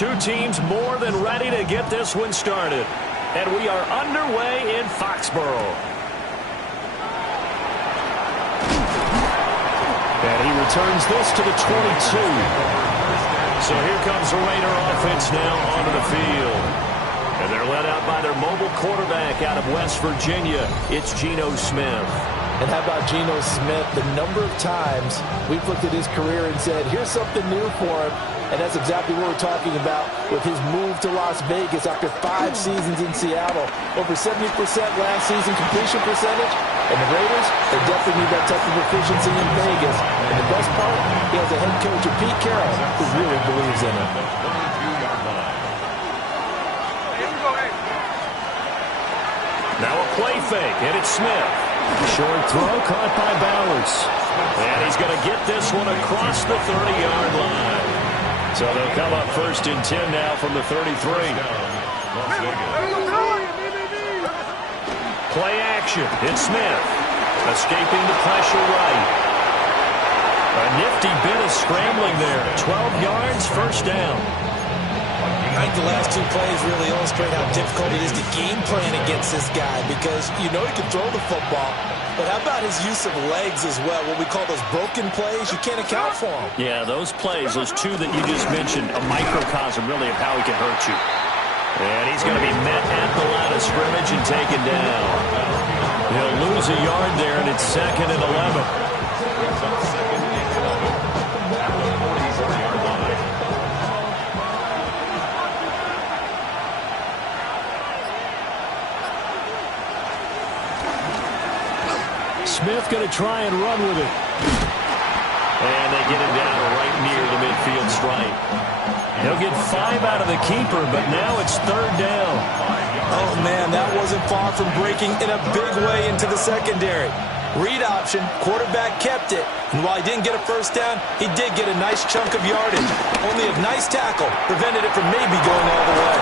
Two teams more than ready to get this one started. And we are underway in Foxborough. And he returns this to the 22. So here comes the Raider offense now onto the field. And they're led out by their mobile quarterback out of West Virginia. It's Geno Smith. And how about Geno Smith? The number of times we've looked at his career and said, here's something new for him. And that's exactly what we're talking about with his move to Las Vegas after 5 seasons in Seattle. Over 70% last season completion percentage. And the Raiders, they definitely need that type of efficiency in Vegas. And the best part, he has a head coach, Pete Carroll, who really believes in him. Now a play fake, and it's Smith. Short throw caught by Bowers. And he's going to get this one across the 30-yard line. So they'll come up 1st and 10 now from the 33. Play action. It's Smith. Escaping the pressure right. A nifty bit of scrambling there. 12 yards, 1st down. I think the last 2 plays really illustrate how difficult it is to game plan against this guy because you know he can throw the football, but how about his use of legs as well? What we call those broken plays, you can't account for them. Yeah, those plays, those 2 that you just mentioned, a microcosm really of how he can hurt you. And he's going to be met at the line of scrimmage and taken down. He'll lose a yard there, and it's 2nd and 11. Smith going to try and run with it. And they get him down right near the midfield stripe. He'll get 5 out of the keeper, but now it's 3rd down. Oh, man, that wasn't far from breaking in a big way into the secondary. Read option, quarterback kept it. And while he didn't get a 1st down, he did get a nice chunk of yardage. Only a nice tackle prevented it from maybe going all the way.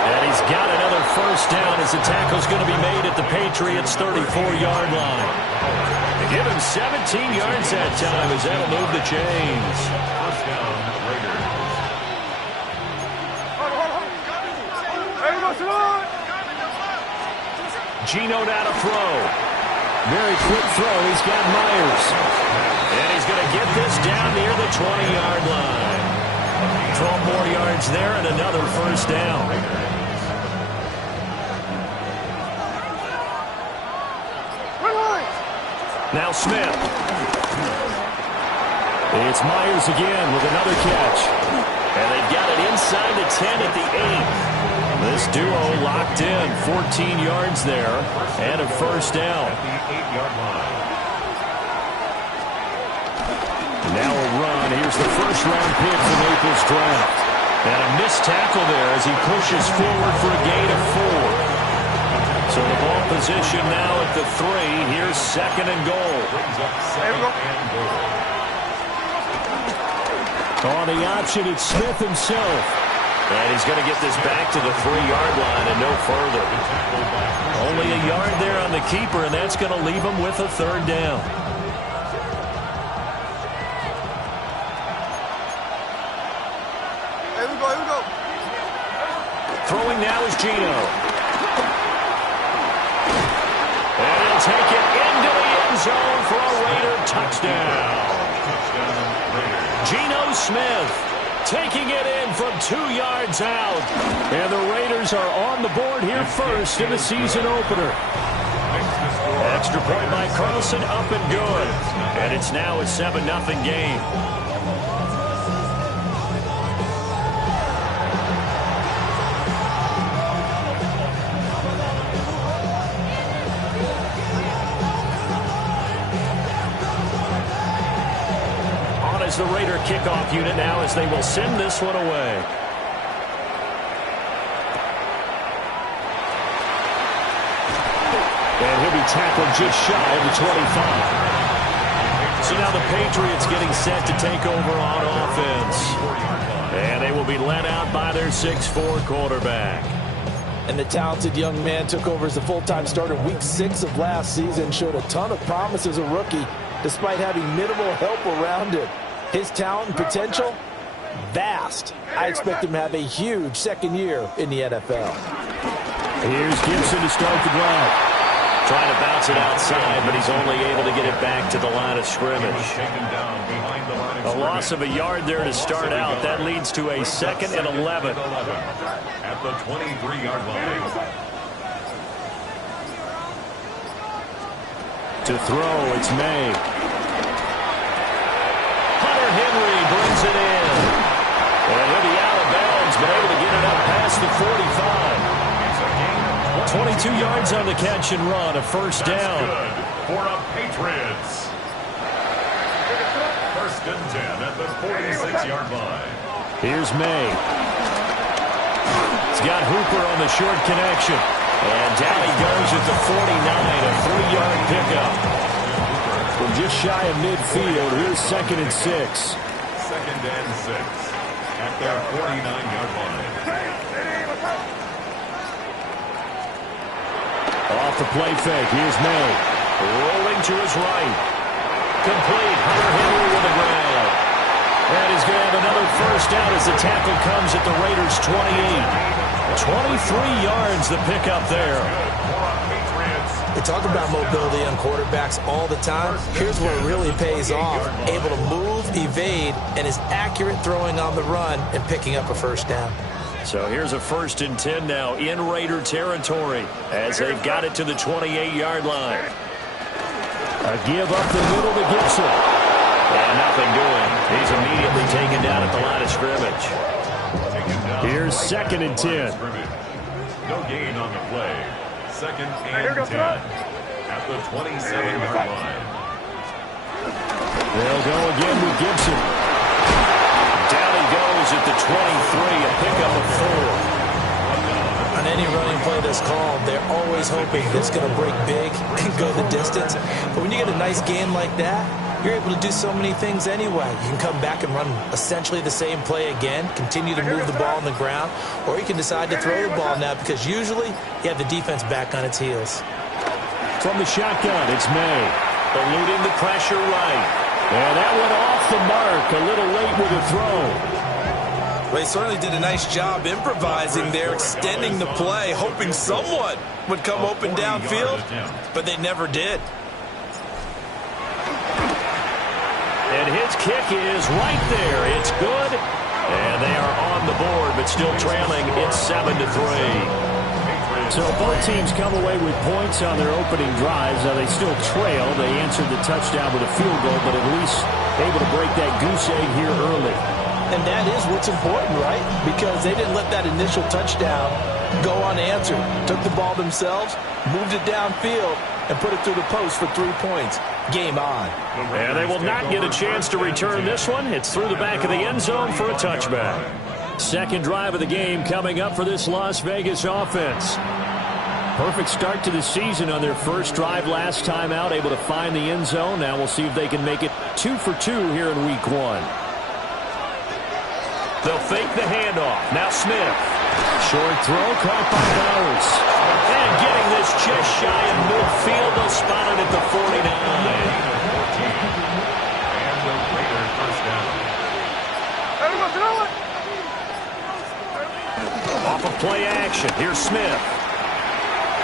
And he's got another 1st down as the tackle's going to be made at the Patriots' 34-yard line. They give him 17 yards that time as that'll move the chains. First down, Raiders. Geno down to throw. Very quick throw. He's got Myers. And he's going to get this down near the 20-yard line. 12 more yards there and another 1st down. Now Smith. It's Myers again with another catch. And they've got it inside the 10 at the 8. This duo locked in. 14 yards there and a 1st down. Now a run. Here's the 1st-round pick from April's draft. And a missed tackle there as he pushes forward for a gain of 4. So the ball position now at the 3. Here's 2nd and goal. On the option, it's Smith himself. And he's going to get this back to the 3-yard line and no further. Only a yard there on the keeper, and that's going to leave him with a 3rd down. Here we go. Throwing now is Geno. And he'll take it into the end zone for a Raider touchdown. Geno Smith taking it in from 2 yards out. And the Raiders are on the board here first in the season opener. Extra point by Carlson, up and good. And it's now a 7-0 game. As the Raider kickoff unit now as they will send this one away. And he'll be tackled just shy of the 25. So now the Patriots getting set to take over on offense. And they will be led out by their 6'4" quarterback. And the talented young man took over as a full-time starter week 6 of last season. Showed a ton of promise as a rookie, despite having minimal help around him. His talent and potential, vast. I expect him to have a huge second year in the NFL. Here's Gibson to start the drive. Trying to bounce it outside, but he's only able to get it back to the line of scrimmage. A loss of a yard there to start out. That leads to a 2nd and 11. At the 23-yard line. To throw, it's May. Hunter Henry brings it in. And he'll be out of bounds, but able to get it up past the 45. 22 yards on the catch and run, a first down. Good for the Patriots. 1st and 10 at the 46-yard line. Here's May. He's got Hooper on the short connection. And down he goes at the 49, a 3-yard pickup. From just shy of midfield, here's 2nd and 6. 2nd and 6 at their 49-yard line. Off the play fake, here's May. Rolling to his right. Complete, Hunter Henry with the ground. And he's going to have another first down as the tackle comes at the Raiders' 28. 23 yards the pickup there. They talk about mobility on quarterbacks all the time. Here's where it really pays off. Able to move, evade, and is accurate throwing on the run and picking up a first down. So here's a 1st and 10 now in Raider territory as they've got it to the 28-yard line. A give up the middle to Gibson. And nothing doing. He's immediately taken down at the line of scrimmage. Here's 2nd and 10. No gain on the play. 2nd and 10 at the 27-yard line. They'll go again with Gibson. Down he goes at the 23, a pickup of 4. On any running play that's called, they're always hoping it's going to break big and go the distance. But when you get a nice game like that, you're able to do so many things anyway. You can come back and run essentially the same play again, continue to move the ball on the ground, or you can decide to throw the ball now because usually you have the defense back on its heels. From the shotgun, it's May. Eluding the pressure right. And that went off the mark, a little late with a throw. They certainly did a nice job improvising there, extending the play, hoping someone would come open downfield, but they never did. And his kick is right there. It's good. And they are on the board, but still trailing. It's 7-3. So both teams come away with points on their opening drives. Now they still trail. They answered the touchdown with a field goal, but at least able to break that goose egg here early. And that is what's important, right? Because they didn't let that initial touchdown go unanswered. Took the ball themselves, moved it downfield, and put it through the post for 3 points. Game on. And they will not get a chance to return this one. It's through the back of the end zone for a touchback. Second drive of the game coming up for this Las Vegas offense. Perfect start to the season on their first drive last time out, able to find the end zone. Now we'll see if they can make it 2 for 2 here in week 1. They'll fake the handoff. Now Smith. Short throw caught by Bowers. And getting this just shy of midfield. They'll spot it at the 49. And the Raiders first down. Off of play action. Here's Smith.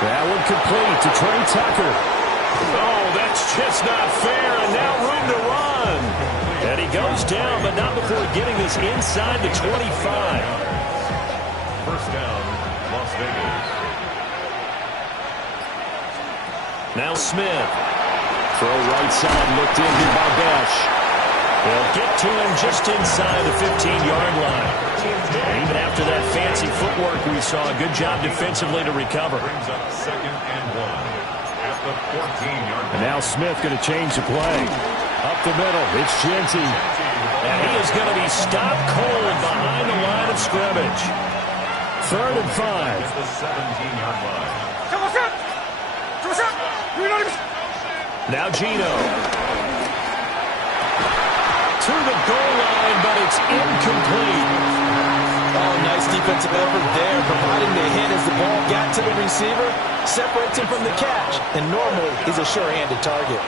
That one complete to Trey Tucker. Oh, that's just not fair. And now room to run. And he goes down, but not before getting this inside the 25. First down, Las Vegas. Now Smith. Throw right side, looked in here by Besh. They'll get to him just inside the 15-yard line. And even after that fancy footwork we saw, a good job defensively to recover. Brings up 2nd and 1 at the 14-yard line. And now Smith going to change the play. Up the middle, it's Genty. And he is going to be stopped cold behind the line of scrimmage. 3rd and 5. At the 17-yard line. Now Gino. To the goal line, but it's incomplete. Oh, nice defensive effort there, providing the hit as the ball got to the receiver, separates him from the catch, and normally he's a sure-handed target.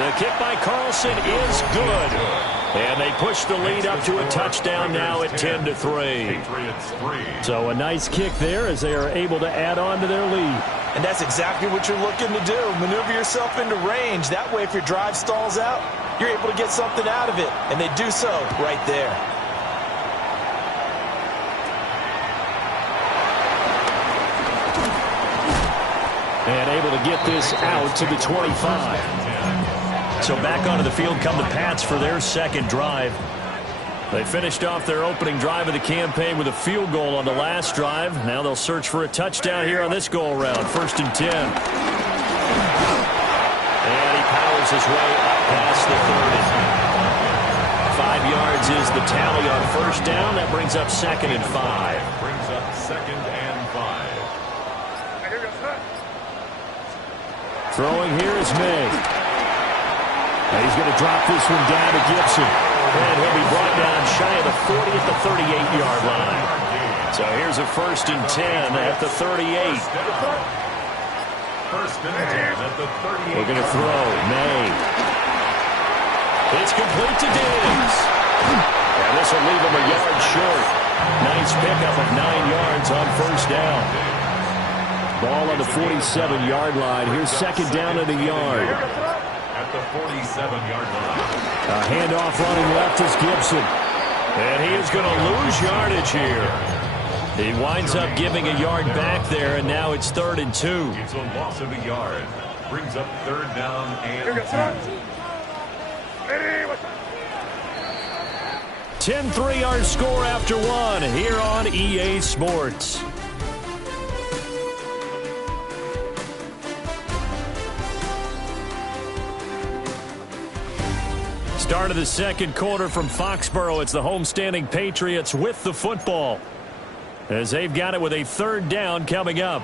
The kick by Carlson is good. And they push the lead up to a touchdown now at 10-3. So a nice kick there as they are able to add on to their lead. And that's exactly what you're looking to do. Maneuver yourself into range. That way, if your drive stalls out, you're able to get something out of it. And they do so right there. And able to get this out to the 25. So back onto the field come the Pats for their second drive. They finished off their opening drive of the campaign with a field goal on the last drive. Now they'll search for a touchdown here on this go-around. 1st and 10. And he powers his way up past the 30. 5 yards is the tally on 1st down. That brings up 2nd and 5. Brings up 2nd and 5. Throwing here is May. And he's going to drop this one down to Gibson. And he'll be brought down shy of the 40 at the 38-yard line. So here's a 1st and 10 at the 38. 1st and 10 at the 38. We're going to throw. May. It's complete to Diggs. And this will leave him a yard short. Nice pickup of 9 yards on 1st down. Ball on the 47-yard line. Here's 2nd down and a yard. At the 47-yard line. A handoff running left is Gibson. And he is going to lose yardage here. He winds up giving a yard back there, and now it's 3rd and 2. It's a loss of a yard. Brings up 3rd down and 2. 10-3 our score after 1 here on EA Sports. Start of the second quarter from Foxborough. It's the homestanding Patriots with the football, as they've got it with a 3rd down coming up.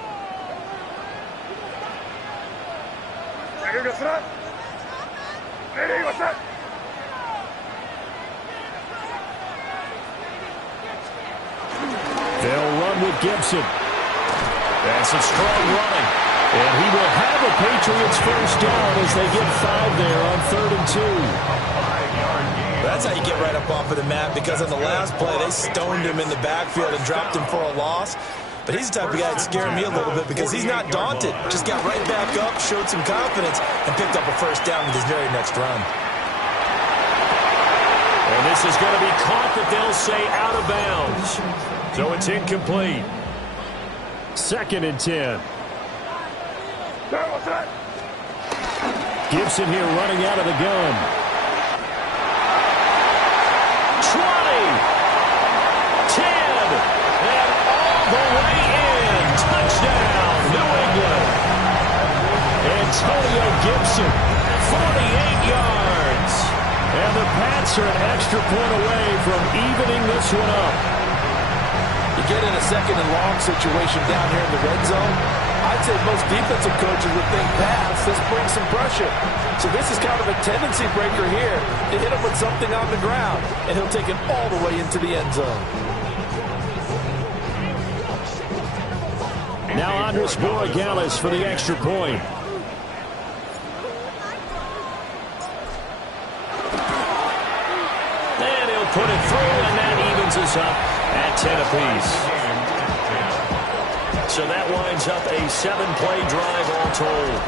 They'll run with Gibson. That's a strong running. And he will have a Patriots 1st down as they get 5 there on 3rd and 2. That's how you get right up off of the map, because on the last play, they stoned him in the backfield and dropped him for a loss. But he's the type of guy that scared me a little bit because he's not daunted. Just got right back up, showed some confidence, and picked up a 1st down with his very next run. And this is going to be caught, but they'll say out of bounds. So it's incomplete. 2nd and 10. Gibson here running out of the gun. 20, 10, and all the way in. Touchdown, New England. Antonio Gibson, 48 yards. And the Pats are an extra point away from evening this one up. You get in a 2nd and long situation down here in the red zone, I'd say most defensive coaches would think pass, let's bring some pressure. So this is kind of a tendency breaker here to hit him with something on the ground, and he'll take it all the way into the end zone. Now Andres Borregales for the extra point. And he'll put it through, and that evens us up at 10 apiece. So that winds up a 7-play drive all told.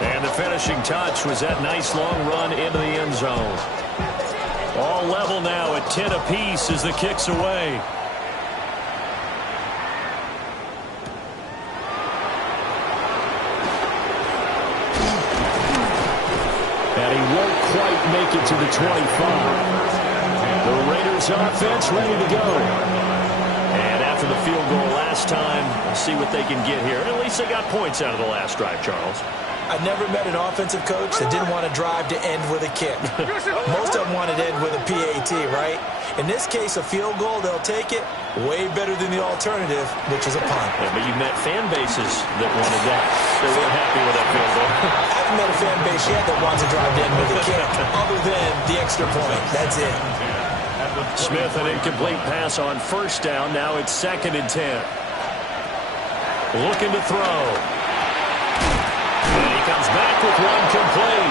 And the finishing touch was that nice long run into the end zone. All level now at 10 apiece as the kick's away. And he won't quite make it to the 25. The Raiders offense ready to go. And after the field goal last time, we'll see what they can get here. At least they got points out of the last drive, Charles. I've never met an offensive coach that didn't want to drive to end with a kick. Most of them wanted to end with a PAT, right? In this case, a field goal, they'll take it. Way better than the alternative, which is a punt. Yeah, but you've met fan bases that wanted that. They weren't happy with that field goal. I haven't met a fan base yet that wants to drive to end with a kick, other than the extra point. That's it. Smith, an incomplete pass on 1st down. Now it's 2nd and 10. Looking to throw. And he comes back with one complete.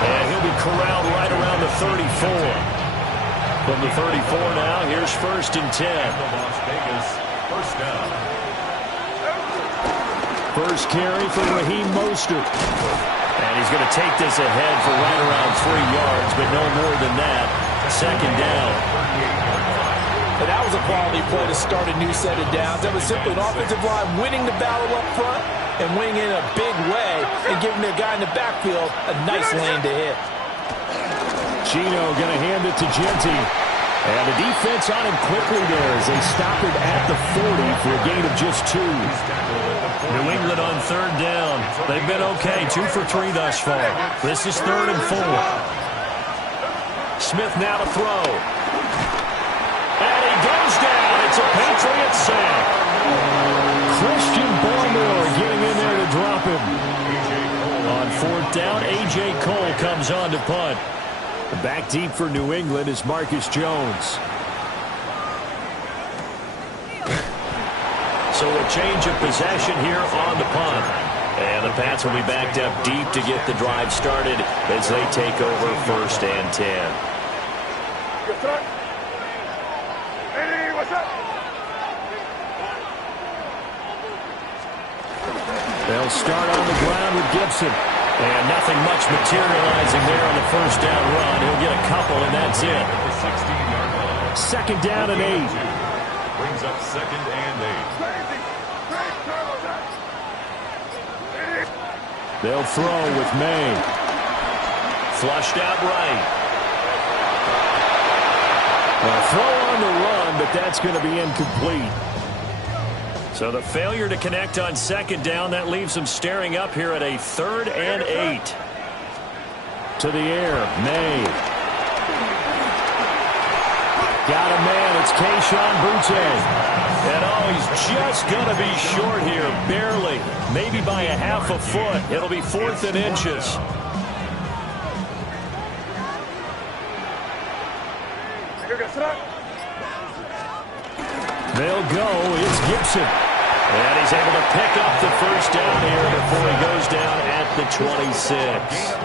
And he'll be corralled right around the 34. From the 34 now, here's 1st and 10. Las Vegas, first down. First carry for Raheem Mostert. And he's going to take this ahead for right around 3 yards, but no more than that. 2nd down. And that was a quality play to start a new set of downs. That was simply an offensive line winning the battle up front and winning in a big way and giving their guy in the backfield a nice lane to hit. Gino going to hand it to Jeanty. And the defense on him quickly there as they stop him at the 40 for a gain of just 2. New England on 3rd down. They've been okay, 2 for 3 thus far. This is 3rd and 4. Smith now to throw. And he goes down. It's a Patriot sack. Christian Barmore getting in there to drop him. On 4th down, A.J. Cole comes on to punt. Back deep for New England is Marcus Jones. So a change of possession here on the punt. And the Pats will be backed up deep to get the drive started as they take over 1st and 10. They'll start on the ground with Gibson. And nothing much materializing there on the 1st down run. He'll get a couple, and that's it. 2nd down and 8. Brings up 2nd and 8. They'll throw with May. Flushed out right. A throw on the run, but that's going to be incomplete. So the failure to connect on 2nd down, that leaves them staring up here at a 3rd and 8. To the air, May. Got a man, it's Kayshon Boutte. And he's just going to be short here, barely. Maybe by a half a foot. It'll be 4th and inches. They'll go, it's Gibson. And he's able to pick up the 1st down here before he goes down at the 26.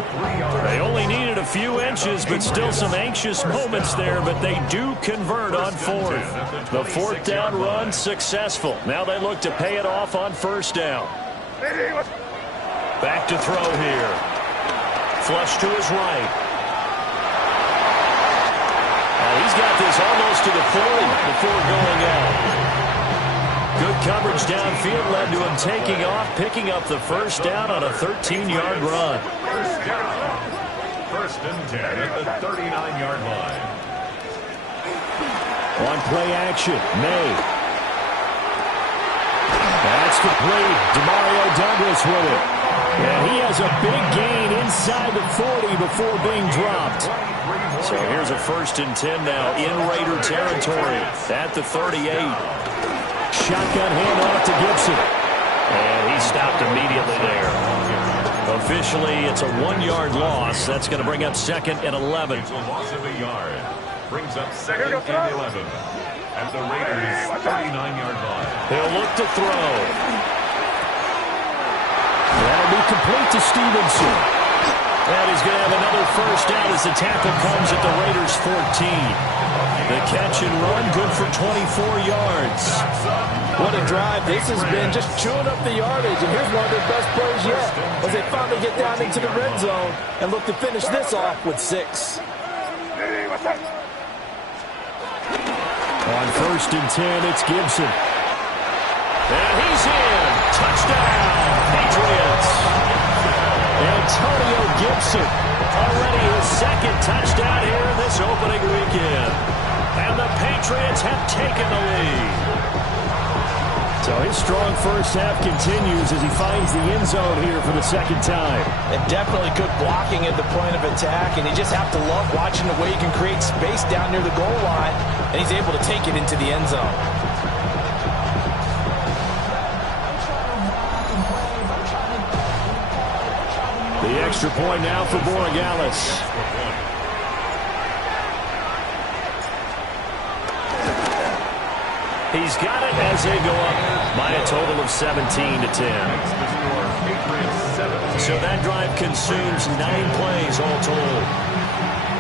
They only needed a few inches, but still some anxious moments there, but they do convert on 4th. The 4th down run successful. Now they look to pay it off on 1st down. Back to throw here. Flush to his right. He's got this almost to the 40 before going out. Good coverage downfield led to him taking off, picking up the 1st down on a 13-yard run. 1st and 10 at the 39-yard line. On play action, May. That's complete. Demario Douglas with it. And he has a big gain inside the 40 before being dropped. So here's a 1st and 10 now in Raider territory at the 38. Shotgun handoff to Gibson. And he stopped immediately there. Officially, it's a 1-yard loss. That's going to bring up 2nd and 11. It's a loss of a yard. Brings up 2nd and 11 at the Raiders' 39-yard line. He'll look to throw. That'll be complete to Stevenson. And he's going to have another 1st down as the tackle comes at the Raiders' 14. The catch and run, good for 24 yards. What a drive this has been, just chewing up the yardage. And here's one of their best plays yet as they finally get down into the red zone and look to finish this off with 6. On 1st and 10, it's Gibson. And he's in. Touchdown, Patriots. Antonio Gibson, already his 2nd touchdown here this opening weekend. And the Patriots have taken the lead. So his strong 1st half continues as he finds the end zone here for the 2nd time. And definitely good blocking at the point of attack, and you just have to love watching the way he can create space down near the goal line, and he's able to take it into the end zone. The extra point now for Borregales. He's got it as they go up by a total of 17-10. The score, Patriots 17. So that drive consumes 9 plays all told.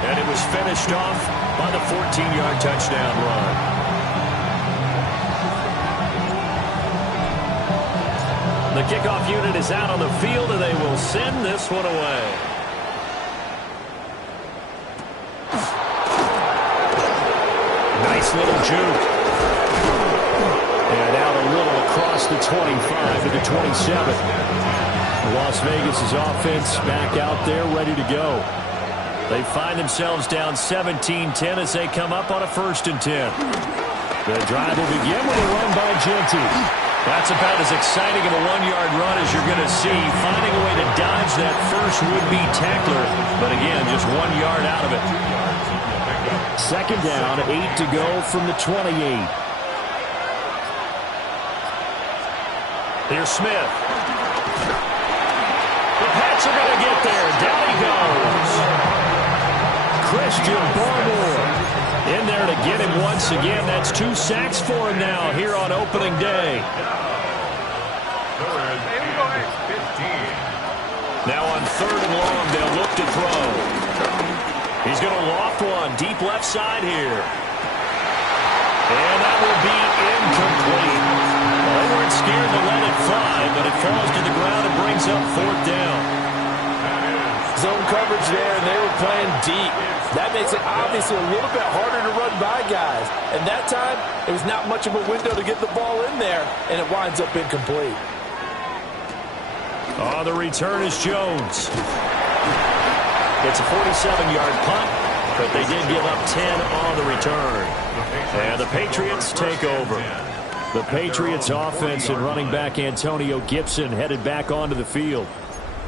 And it was finished off by the 14-yard touchdown run. The kickoff unit is out on the field, and they will send this one away. Nice little juke. And out a little across the 25 to the 27. Las Vegas' offense back out there ready to go. They find themselves down 17-10 as they come up on a 1st and 10. The drive will begin with a run by Jeanty. That's about as exciting of a 1-yard run as you're going to see. Finding a way to dodge that first would-be tackler. But again, just 1 yard out of it. 2nd down, 8 to go from the 28. Here's Smith. The Pats are going to get there. Down he goes. Christian Barmore in there to get him once again. That's 2 sacks for him now here on opening day. Now on 3rd and long, they'll look to throw. He's going to loft one deep left side here. And that will be incomplete. They weren't scared to let it fly, but it falls to the ground and brings up 4th down. Zone coverage there, and they were playing deep. That makes it obviously a little bit harder to run by guys. And that time, there was not much of a window to get the ball in there, and it winds up incomplete. Oh, the return is Jones. It's a 47-yard punt, but they did give up 10 on the return. And the Patriots take over. The Patriots offense and running back Antonio Gibson headed back onto the field.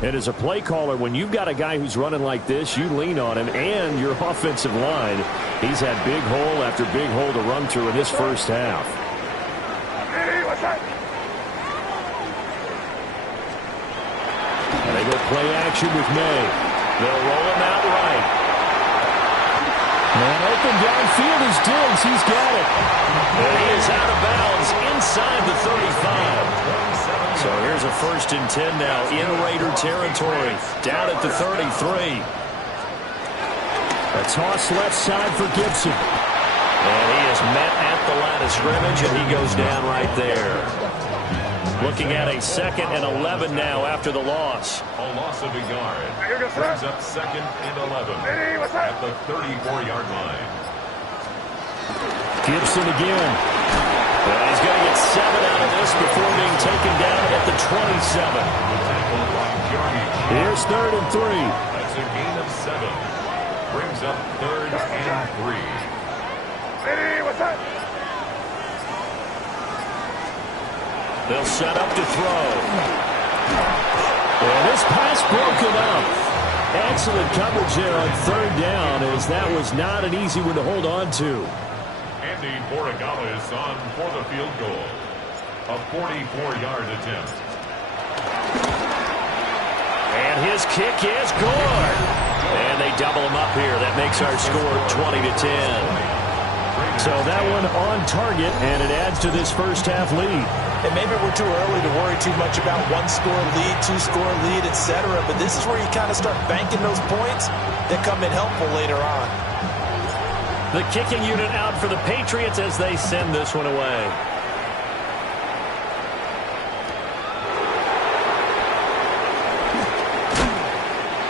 And as a play caller, when you've got a guy who's running like this, you lean on him and your offensive line. He's had big hole after big hole to run through in this first half. And they go play action with May. They'll roll him out right. Man open downfield is Diggs. He's got it. And he is out of bounds inside the 35. So here's a 1st and 10 now in Raider territory. Down at the 33. A toss left side for Gibson. And he is met at the line of scrimmage, and he goes down right there. Looking at a 2nd and 11 now after the loss. A loss of a yard. Brings up 2nd and 11 at the 34-yard line. Gibson again. Well, he's going to get 7 out of this before being taken down at the 27. Here's 3rd and 3. That's a gain of 7. Brings up 3rd and 3. What's that? They'll set up to throw. And this pass broken up. Excellent coverage there on 3rd down, as that was not an easy one to hold on to. Andy Borregales on for the field goal. A 44-yard attempt. And his kick is good. And they double him up here. That makes our score 20-10. So that one on target, and it adds to this first half lead. And maybe we're too early to worry too much about 1-score lead, 2-score lead, etc. But this is where you kind of start banking those points that come in helpful later on. The kicking unit out for the Patriots as they send this one away.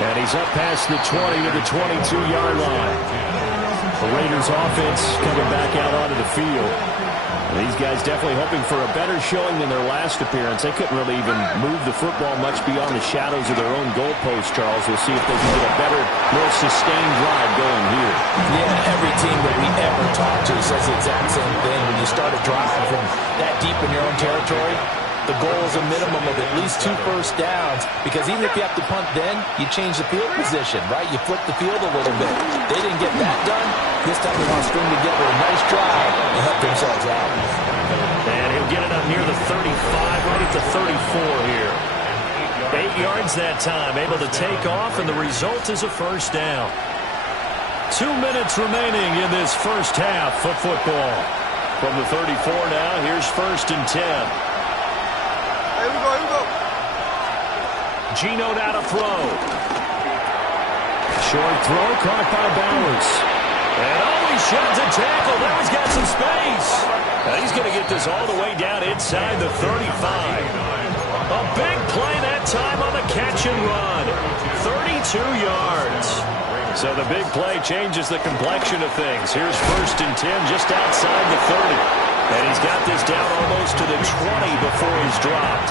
And he's up past the 20 to the 22-yard line. The Raiders offense coming back out onto the field. And these guys definitely hoping for a better showing than their last appearance. They couldn't really even move the football much beyond the shadows of their own goalpost, Charles. We'll see if they can get a better, more sustained drive going here. Yeah, every team that we ever talk to says the exact same thing. When you start a drive from that deep in your own territory, the goal is a minimum of at least 2 first downs, because even if you have to punt then, you change the field position, right? You flip the field a little bit. They didn't get that done. This time they want to string together a nice drive and help themselves out. And he'll get it up near the 35, right at the 34 here. 8 yards that time, able to take off, and the result is a first down. 2 minutes remaining in this first half of football. From the 34 now, here's 1st and 10. Geno now to throw. Short throw caught by Bowers. And he sheds a tackle. Now he's got some space. Now he's going to get this all the way down inside the 35. A big play that time on the catch and run. 32 yards. So the big play changes the complexion of things. Here's 1st and 10 just outside the 30. And he's got this down almost to the 20 before he's dropped.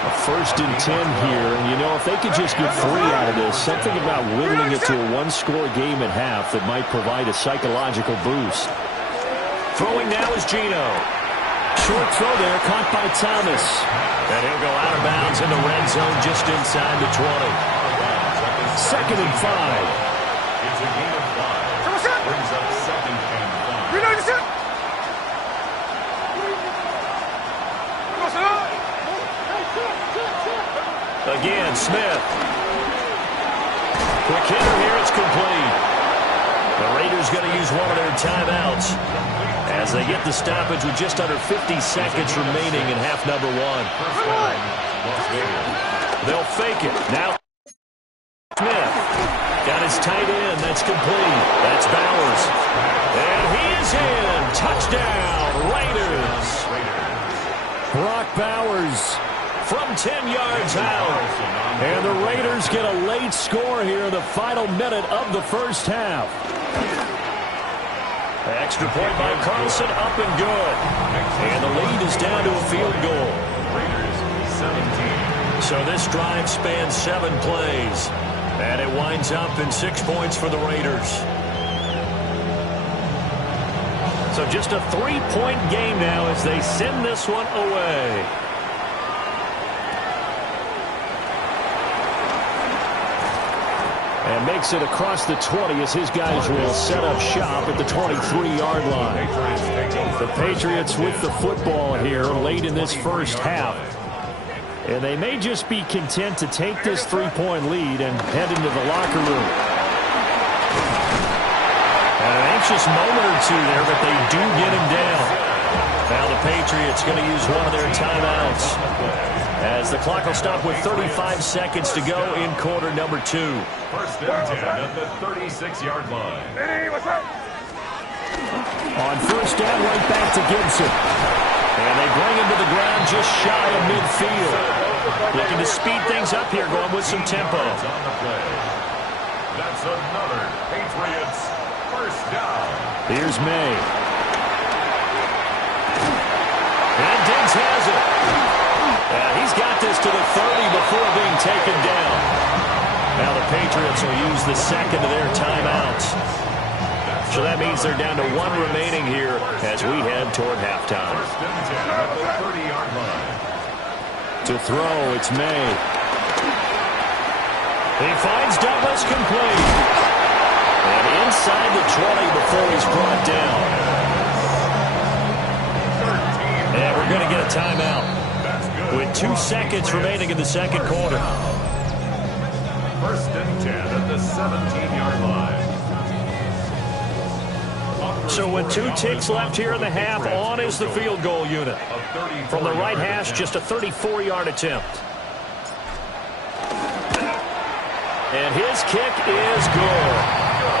A 1st and 10 here. And, you know, if they could just get 3 out of this, something about whittling it to a one-score game at half that might provide a psychological boost. Throwing now is Geno. Short throw there, caught by Thomas. And he'll go out of bounds in the red zone just inside the 20. 2nd and 5. It's a gain of 5. Brings up 2nd and 5. Again, Smith. Quick hitter here, it's complete. The Raiders going to use one of their timeouts as they get the stoppage with just under 50 seconds remaining in half number 1. They'll fake it. Now Smith got his tight end. That's complete. That's Bowers. And he is in. Touchdown, Raiders. Brock Bowers from 10 yards out. And the Raiders get a late score here in the final minute of the first half. Extra point by Carlson, up and good. And the lead is down to a field goal. Raiders 17. So this drive spans 7 plays. And it winds up in 6 points for the Raiders. So just a 3-point game now as they send this one away. And makes it across the 20 as his guys will set up shop at the 23-yard line. The Patriots with the football here late in this first half. And they may just be content to take this 3-point lead and head into the locker room. An anxious moment or two there, but they do get him down. Now the Patriots going to use one of their timeouts as the clock will stop with 35 seconds to go in quarter number 2. 1st and 10 at the 36-yard line. On 1st down, right back to Gibson. And they bring him to the ground just shy of midfield. Looking to speed things up here, going with some tempo. On the play. That's another Patriots 1st down. Here's May. And Diggs has it. And he's got this to the 30 before being taken down. Now the Patriots will use the 2nd of their timeouts. So that means they're down to 1 remaining here as we head toward halftime. 1st and 10 at the 30-yard line. To throw, it's May. He finds Douglas complete. And inside the 20 before he's brought down. And we're going to get a timeout with 2 seconds remaining in the second quarter. 1st and 10 at the 17-yard line. So with 2 ticks left here in the half, on is the field goal unit. From the right hash, just a 34-yard attempt. And his kick is good.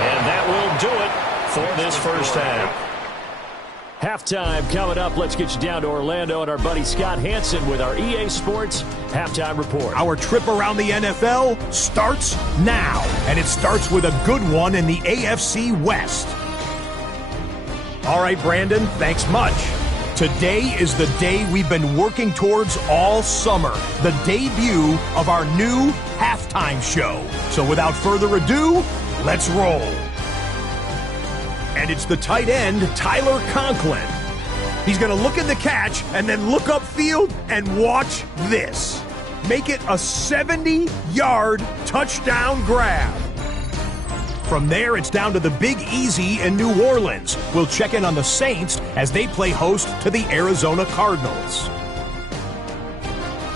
And that will do it for this first half. Halftime coming up. Let's get you down to Orlando and our buddy Scott Hanson with our EA Sports Halftime Report. Our trip around the NFL starts now. And it starts with a good one in the AFC West. All right, Brandon, thanks much. Today is the day we've been working towards all summer, the debut of our new halftime show. So without further ado, let's roll. And it's the tight end, Tyler Conklin. He's going to look at the catch and then look upfield and watch this. Make it a 70-yard touchdown grab. From there, it's down to the Big Easy in New Orleans. We'll check in on the Saints as they play host to the Arizona Cardinals.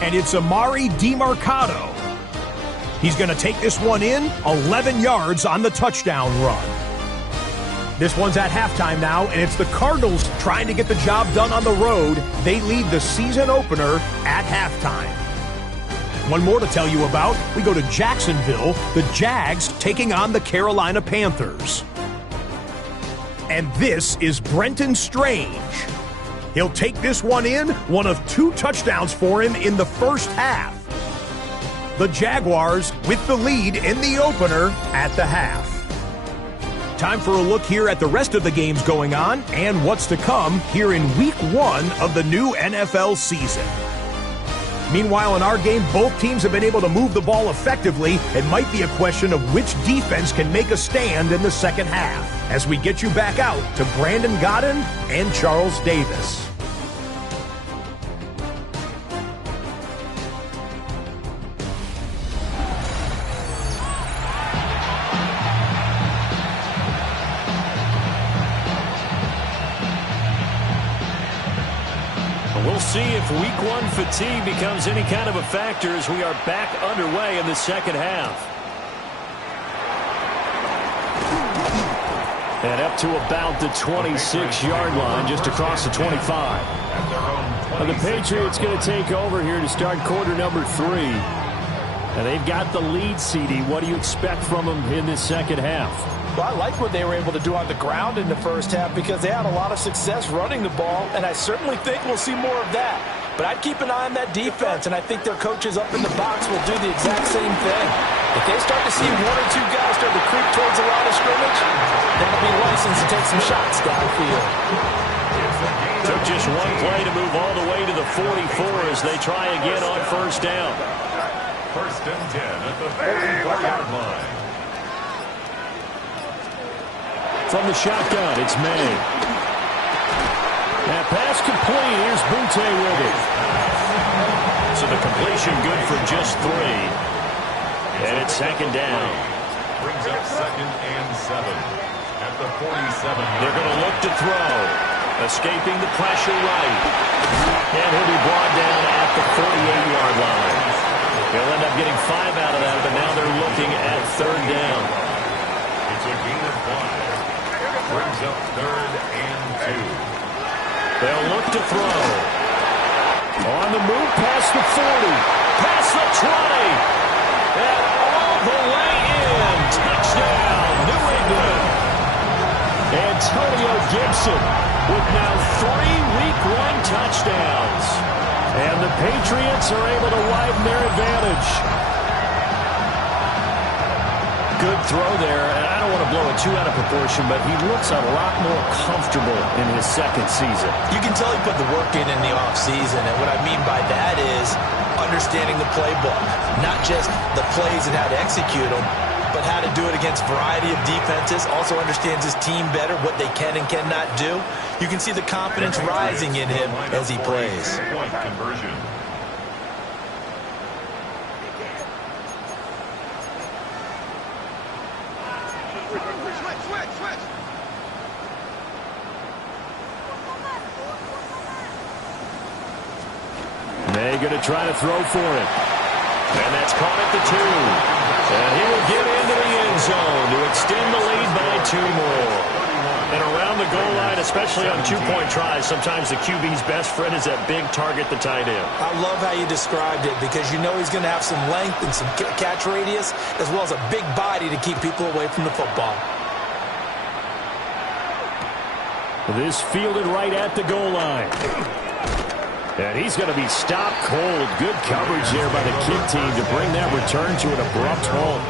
And it's Amari DiMercato. He's going to take this one in, 11 yards on the touchdown run. This one's at halftime now, and it's the Cardinals trying to get the job done on the road. They lead the season opener at halftime. One more to tell you about. We go to Jacksonville, the Jags taking on the Carolina Panthers. And this is Brenton Strange. He'll take this one in, one of 2 touchdowns for him in the first half. The Jaguars with the lead in the opener at the half. Time for a look here at the rest of the games going on and what's to come here in Week 1 of the new NFL season. Meanwhile, in our game, both teams have been able to move the ball effectively. It might be a question of which defense can make a stand in the second half as we get you back out to Brandon Godden and Charles Davis. We'll see if Week 1 fatigue becomes any kind of a factor as we are back underway in the second half. And up to about the 26-yard line, just across the 25. And the Patriots going to take over here to start quarter number 3. And they've got the lead, CD. What do you expect from them in this second half? Well, I like what they were able to do on the ground in the first half because they had a lot of success running the ball, and I certainly think we'll see more of that. But I'd keep an eye on that defense, and I think their coaches up in the box will do the exact same thing. If they start to see 1 or 2 guys start to creep towards the line of scrimmage, they'll be licensed to take some shots downfield. Took just 1 play to move all the way to the 44 as they try again on first down. First and 10 at the 44-yard line. From the shotgun, it's May. That pass complete. Here's Butte with it. So the completion good for just 3. And it's second down. Brings up second and 7 at the 47. They're going to look to throw. Escaping the pressure right. And he'll be brought down at the 48-yard line. They'll end up getting 5 out of that, but now they're looking at third down. It's a gain of 5. Brings up third and 2. They'll look to throw. On the move past the 40. Past the 20. And all the way in. Touchdown, New England. Antonio Gibson with now 3 Week 1 touchdowns. And the Patriots are able to widen their advantage. Good throw there, and I don't want to blow it too out of proportion, but he looks a lot more comfortable in his second season. You can tell he put the work in the offseason, and what I mean by that is understanding the playbook. Not just the plays and how to execute them, but how to do it against a variety of defenses. Also understands his team better, what they can and cannot do. You can see the confidence rising in him as he plays. Point conversion. They're going to try to throw for it. And that's caught at the 2. And he will get into the end zone to extend the lead by 2 more. And around the goal line, especially on 2-point tries, sometimes the QB's best friend is that big target, the tight end. I love how you described it because you know he's going to have some length and some catch radius as well as a big body to keep people away from the football. This fielded right at the goal line. And he's going to be stopped cold. Good coverage there by the kick team to bring that return to an abrupt halt.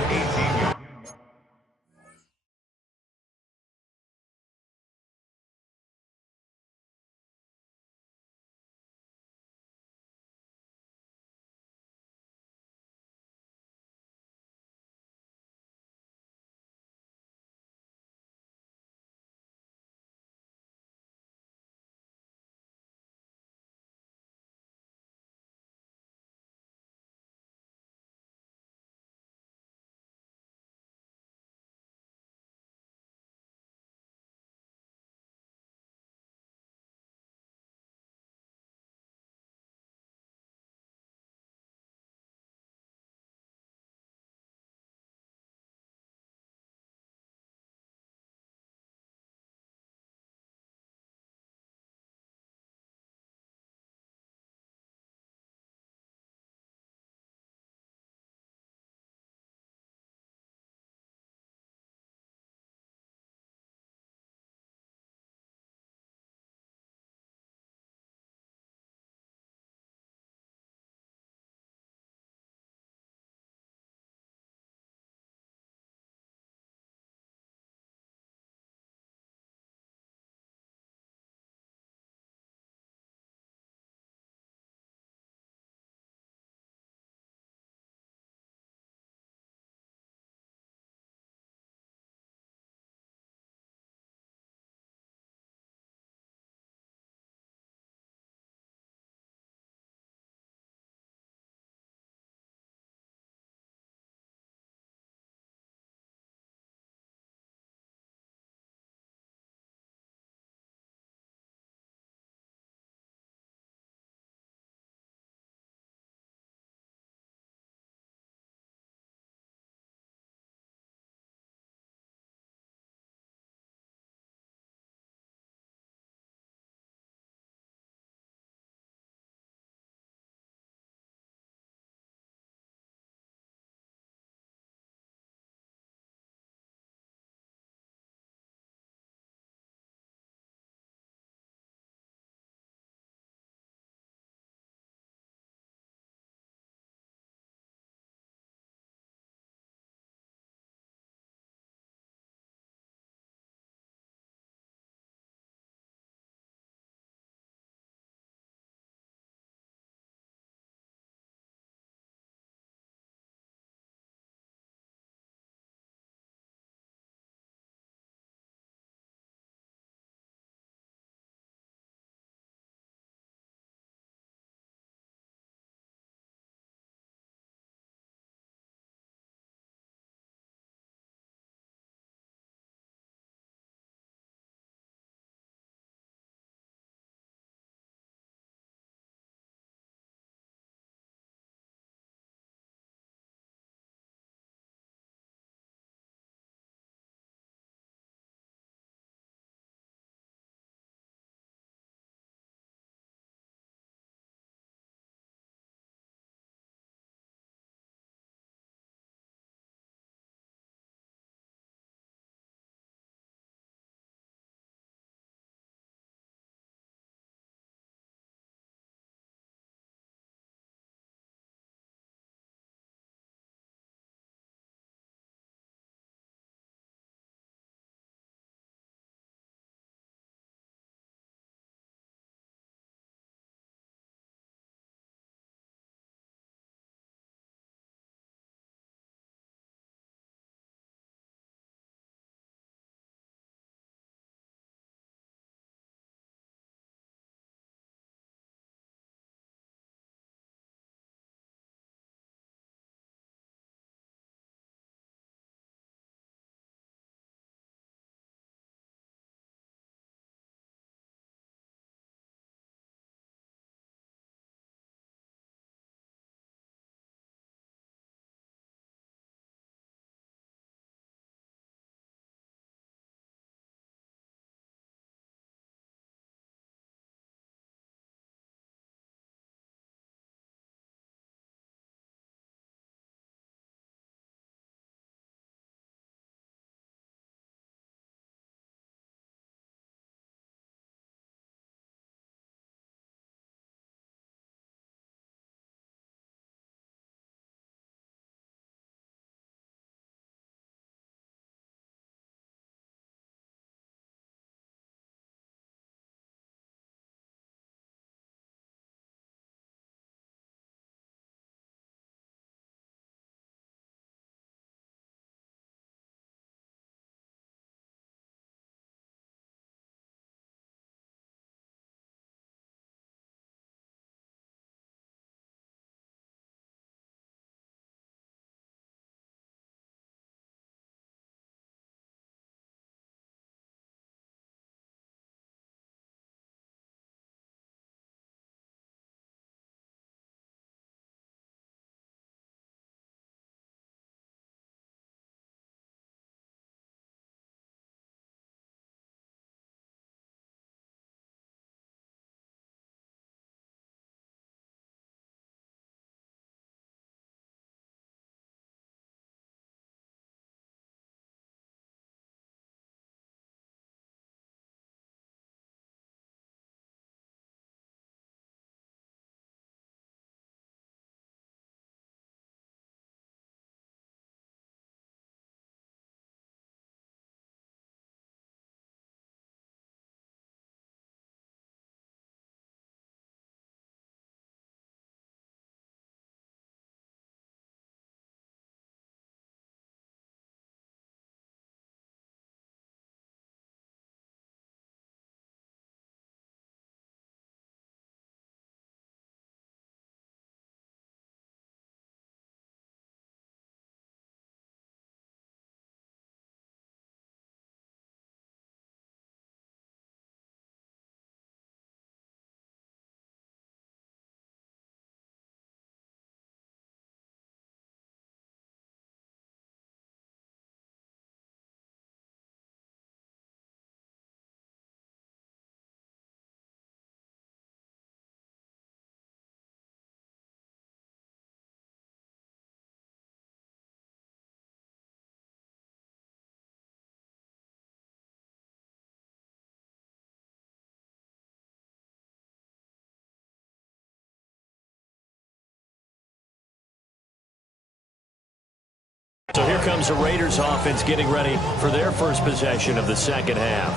here comes the Raiders offense getting ready for their first possession of the second half.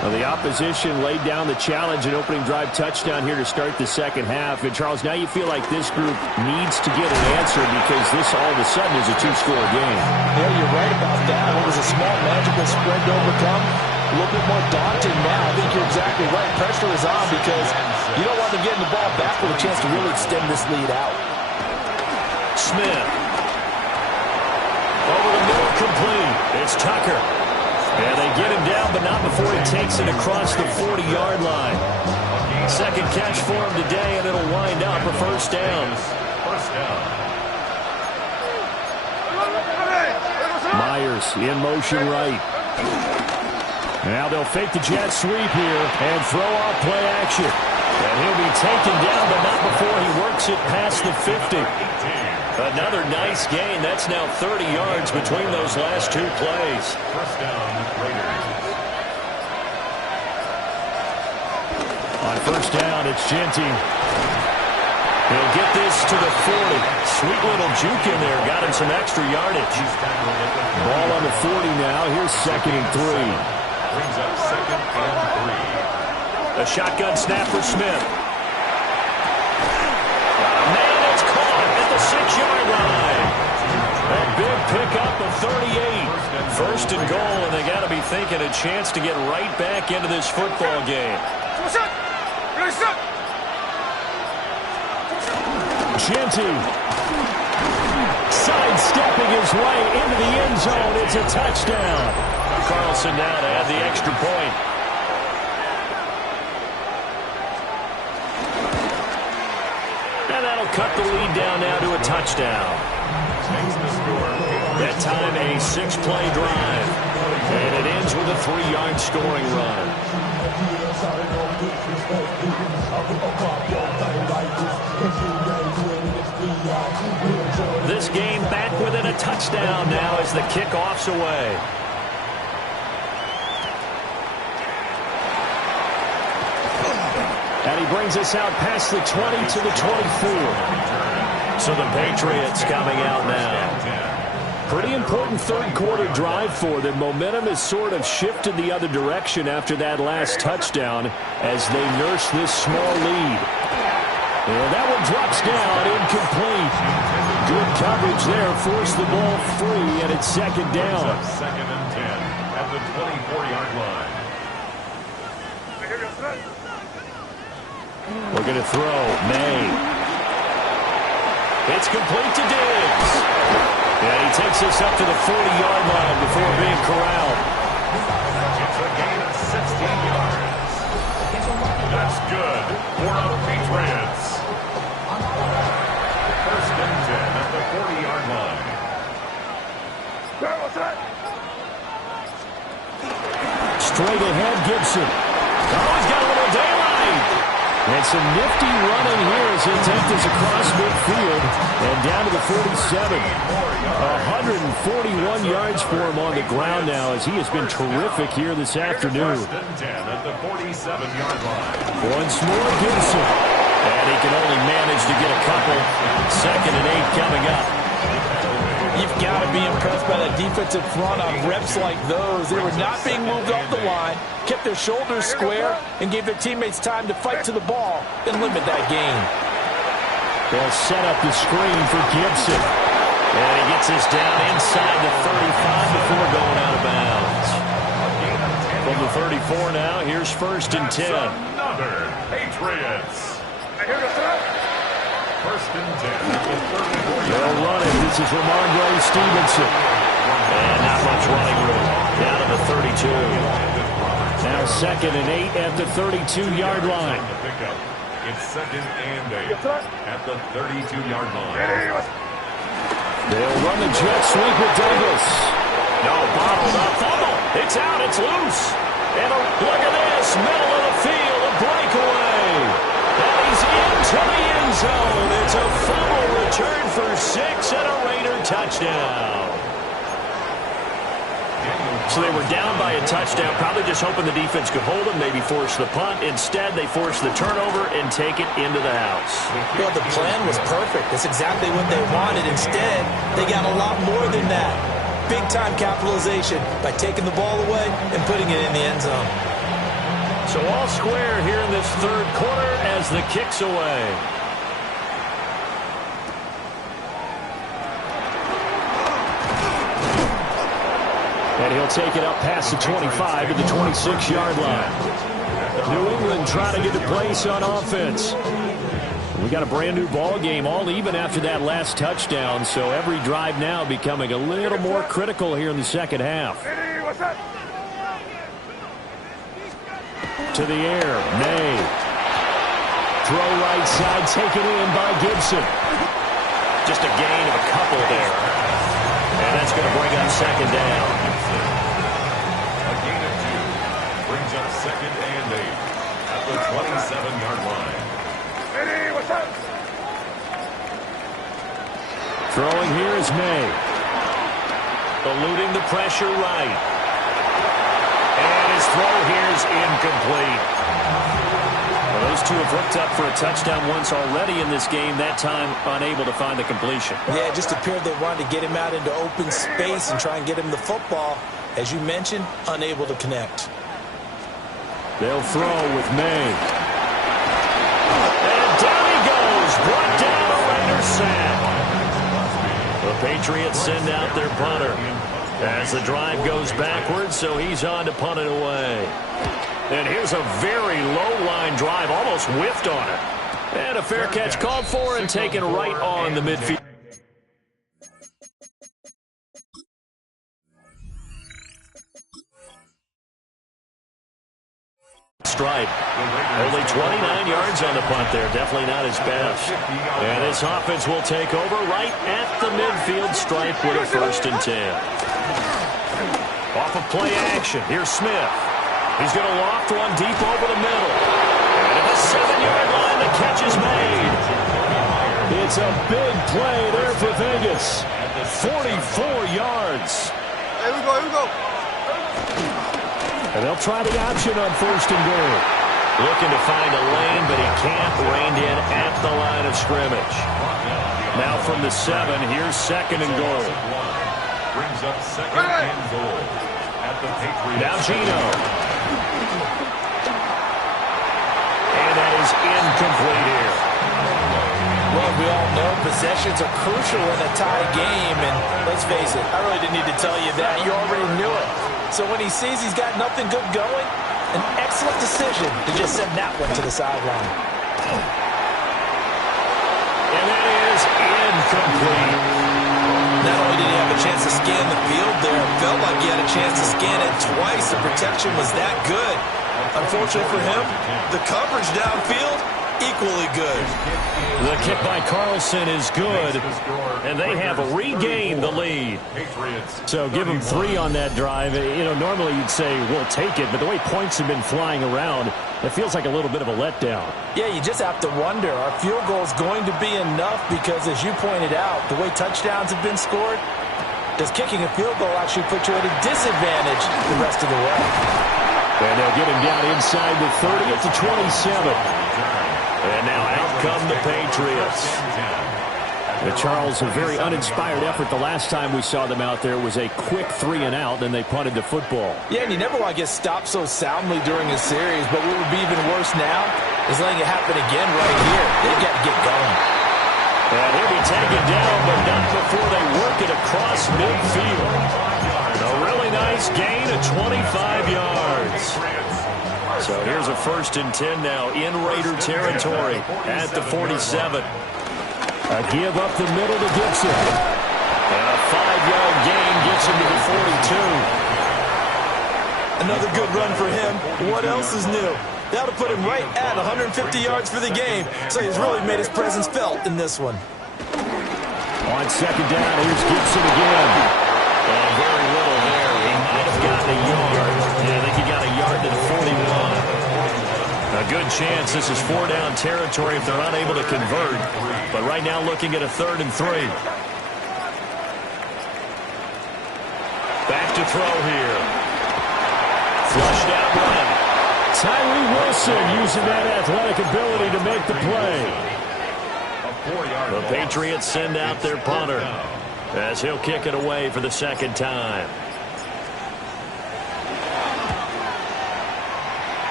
Well, the opposition laid down the challenge and opening drive touchdown here to start the second half. And, Charles, now you feel like this group needs to get an answer because this all of a sudden is a two-score game. Yeah, you're right about that. It was a small, magical spread to overcome. A little bit more daunting now. I think you're exactly right. Pressure is on because you don't want to get the ball back with a chance to really extend this lead out. Smith. Over the middle, complete. It's Tucker. And they get him down, but not before he takes it across the 40-yard line. Second catch for him today, and it'll wind up a first down. Myers in motion right. Now they'll fake the jet sweep here and throw off play action. And he'll be taken down, but not before he works it past the 50. Another nice gain. That's now 30 yards between those last two plays. First down, Raiders. On first down, it's Genty. He'll get this to the 40. Sweet little juke in there. Got him some extra yardage. Ball on the 40 now. Here's 2nd and 3. Brings up 2nd and 3. A shotgun snap for Smith. Man, it's caught at the 6-yard line. A big pickup of 38. First and goal, and they got to be thinking a chance to get right back into this football game. Genty sidestepping his way into the end zone. It's a touchdown. Carlson now to add the extra point. And that'll cut the lead down now to a touchdown. That time a 6-play drive. And it ends with a 3-yard scoring run. This game back within a touchdown now as the kickoff's away. And he brings us out past the 20 to the 24. So the Patriots coming out now. Pretty important third-quarter drive for them. Momentum has sort of shifted the other direction after that last touchdown as they nurse this small lead. And that one drops down, incomplete. Good coverage there, forced the ball free, and it's 2nd down. 2nd and 10 at the 24-yard line. We're going to throw. May. It's complete to Diggs. And he takes us up to the 40-yard line before being corralled. It's a gain of 16 yards. That's good for the Patriots. First and 10 at the 40-yard line. Straight ahead, Gibson. Oh, he's got a little daylight. And some nifty running here as he takes us across midfield and down to the 47. 141 yards for him on the ground now as he has been terrific here this afternoon. First and 10 at the 47-yard line. Once more, Gibson. And he can only manage to get a couple. 2nd and 8 coming up. You've got to be impressed by that defensive front on reps like those. They were not being moved off the line, kept their shoulders square, and gave their teammates time to fight to the ball and limit that gain. They'll set up the screen for Gibson. And he gets us down inside the 35 before going out of bounds. From the 34 now, here's 1st and 10. Another Patriots. First and 10 at the 34-yard They'll run it. This is Ramondre Stevenson. And not much running room. Down to the 32. Now 2nd and 8 at the 32-yard line. It's 2nd and 8 at the 32-yard line. They'll run the jet sweep with Douglas. No, bottled up. Fumble. It's out. It's loose. And look at this. Middle of the field. A breakaway. And he's into the end zone. It's a fumble return for 6 and a Raider touchdown. So they were down by a touchdown, probably just hoping the defense could hold them, maybe force the punt. Instead, they forced the turnover and take it into the house. Well, the plan was perfect. That's exactly what they wanted. Instead, they got a lot more than that. Big-time capitalization by taking the ball away and putting it in the end zone. So all square here in this third quarter as the kick's away. And he'll take it up past the 25 to the 26-yard line. New England trying to get the place on offense. We got a brand new ball game, all even after that last touchdown, so every drive now becoming a little more critical here in the second half. To the air, May. Throw right side, taken in by Gibson. Just a gain of a couple there. And that's going to bring up second down. A gain of 2 brings up second and 8 at the 27-yard line. Throwing here is May. Eluding the pressure right. And his throw here is incomplete. Well, those two have hooked up for a touchdown once already in this game, that time unable to find the completion. Yeah, it just appeared they wanted to get him out into open space and try and get him the football. As you mentioned, unable to connect. They'll throw with May. And down he goes. Brought down a Raider sack. The Patriots send out their punter as the drive goes backwards, so he's on to punt it away. And here's a very low-line drive, almost whiffed on it. And a fair catch called for and taken right on the midfield. Stripe. Only 29 yards on the punt there. Definitely not his best. And this offense will take over right at the midfield stripe with a 1st and 10. Off of play action. Here's Smith. He's going to loft one deep over the middle. And at the 7-yard line, the catch is made. It's a big play there for Vegas. 44 yards. Here we go. And they'll try the option on 1st and goal. Looking to find a lane, but he can't. Reined in at the line of scrimmage. Now from the 7, here's 2nd and goal. Brings up second and goal at the Patriots. Now Gino. And that is incomplete here. Well, we all know possessions are crucial in a tie game, and let's face it, I really didn't need to tell you that. You already knew it. So when he sees he's got nothing good going, an excellent decision to just send that one to the sideline. And that is incomplete. Not only did he have a chance to scan the field there, it felt like he had a chance to scan it twice. The protection was that good. Unfortunately for him, the coverage downfield, equally good. The kick by Carlson is good, and they have regained the lead. So give them 3 on that drive. You know, normally you'd say, we'll take it, but the way points have been flying around, it feels like a little bit of a letdown. Yeah, you just have to wonder, are field goals going to be enough? Because as you pointed out, the way touchdowns have been scored, does kicking a field goal actually put you at a disadvantage the rest of the way? And they'll get him down inside the 30 at the 27. And now out come the Patriots. Charles, a very uninspired effort. The last time we saw them out there was a quick 3 and out, and they punted the football. Yeah, and you never want to get stopped so soundly during a series, but what would be even worse now is letting it happen again right here. They've got to get going. And he'll be taken down, but not before they work it across midfield. A really nice gain of 25 yards. So here's a 1st and 10 now in Raider territory at the 47. A give up the middle to Gibson. And a 5-yard gain gets him to the 42. Another good run for him. What else is new? That'll put him right at 150 yards for the game. So he's really made his presence felt in this one. On 2nd down, here's Gibson again. And very little there. He might have gotten a yard. Yeah, I think he got a yard to the 41. A good chance this is 4-down territory if they're unable to convert. But right now looking at a 3rd and 3. Back to to throw here. Flushed out run. Tyree Wilson using that athletic ability to make the play. The Patriots send out their punter as he'll kick it away for the second time.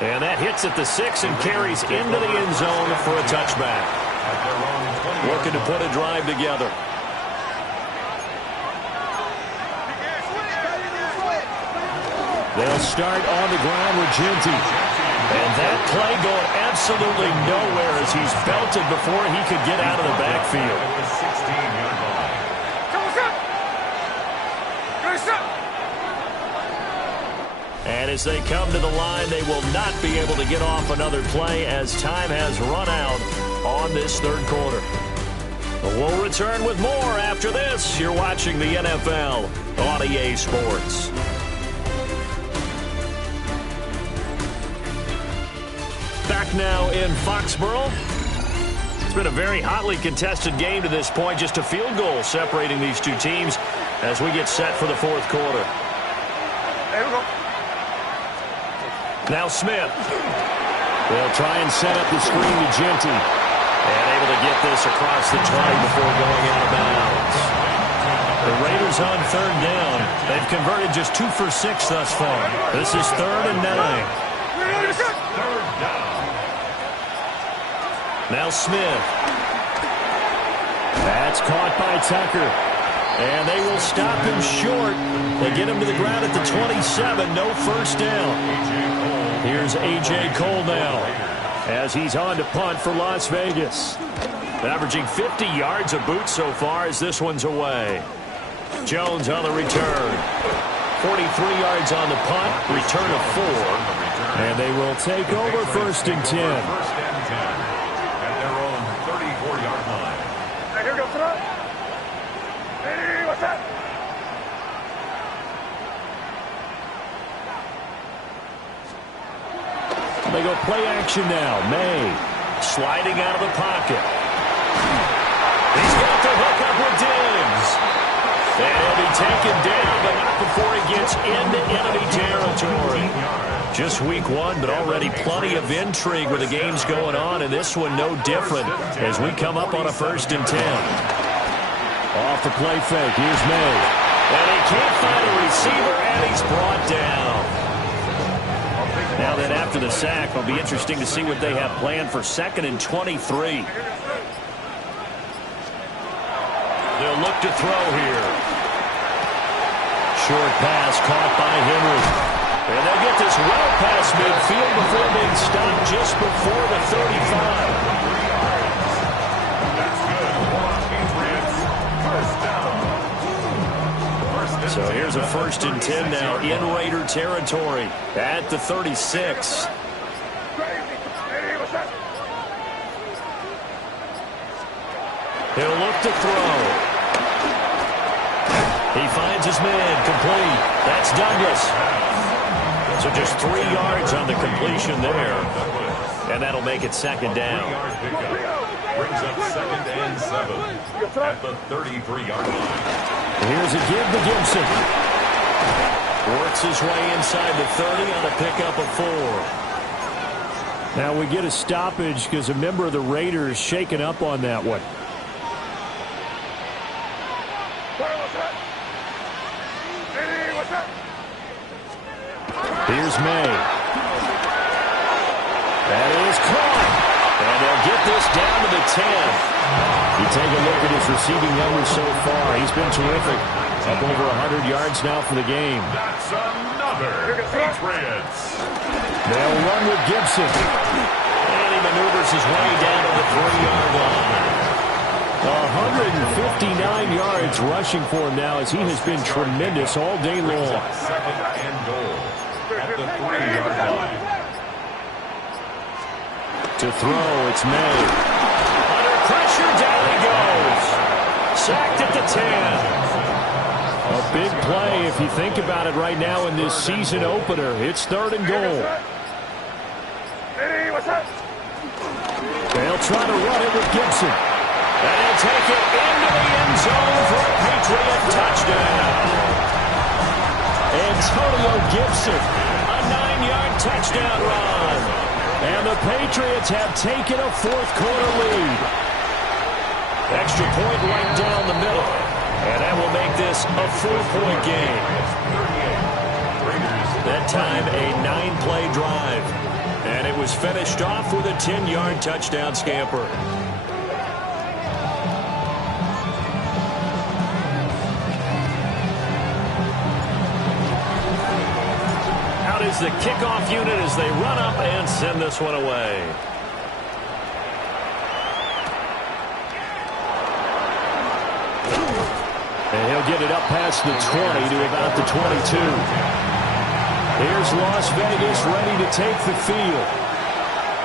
And that hits at the 6 and carries into the end zone for a touchback. Looking to put a drive together. They'll start on the ground with Ginty. And that play going absolutely nowhere as he's belted before he could get out of the backfield. And as they come to the line, they will not be able to get off another play as time has run out on this third quarter. We'll return with more after this. You're watching the NFL on EA Sports. Back now in Foxborough. It's been a very hotly contested game to this point. Just a field goal separating these two teams as we get set for the fourth quarter. There we go. Now Smith. They'll try and set up the screen to Ginty. And able to get this across the 20 before going out of bounds. The Raiders on third down. They've converted just 2 for 6 thus far. This is 3rd and 9. Now Smith. That's caught by Tucker. And they will stop him short. They get him to the ground at the 27. No first down. Here's A.J. Cole now as he's on to punt for Las Vegas. Averaging 50 yards a boot so far as this one's away. Jones on the return. 43 yards on the punt. Return of 4. And they will take over 1st and 10. At their own 34-yard line. Here we go, front. Hey, what's that? They go play action now. May sliding out of the pocket. He's got the hook up with Diggs. And he'll be taken down, but not before he gets into enemy territory. Just week 1, but already plenty of intrigue with the games going on, and this one no different as we come up on a 1st and 10. Off the play fake. Here's May. And he can't find a receiver, and he's brought down. Now that after the sack, it'll be interesting to see what they have planned for 2nd and 23. They'll look to throw here. Short pass caught by Henry. And they'll get this well past midfield before being stopped just before the 35. So here's a 1st and 10 now in Raider territory at the 36. He'll look to throw. He finds his man complete. That's Douglas. So just 3 yards on the completion there. And that'll make it 2nd down. Brings up 2nd and 7 at the 33-yard line. Here's a give to Gibson. Works his way inside the 30 on a pickup of 4. Now we get a stoppage because a member of the Raiders shaken up on that one. Here's May. That is caught. And they'll get this down to the 10. You take a look at his receiving numbers so far. He's been terrific. Up over 100 yards now for the game. That's another Patriots. They'll run with Gibson. And he maneuvers his way down to the 3-yard line. 159 yards rushing for him now as he has been tremendous all day long. 2nd and goal at the 3-yard line. To throw, it's May. Under pressure, down he goes. Sacked at the 10. A big play if you think about it right now in this season opener. It's 3rd and goal. Hey, what's that? They'll try to run it with Gibson. And he'll take it into the end zone for a Patriot touchdown. Antonio Gibson, a 9-yard touchdown run. And the Patriots have taken a fourth-quarter lead. Extra point right down the middle. And that will make this a 4-point game. That time, a 9-play drive. And it was finished off with a 10-yard touchdown scamper. Out is the kickoff unit as they run up and send this one away. And he'll get it up past the 20 to about the 22. Here's Las Vegas ready to take the field.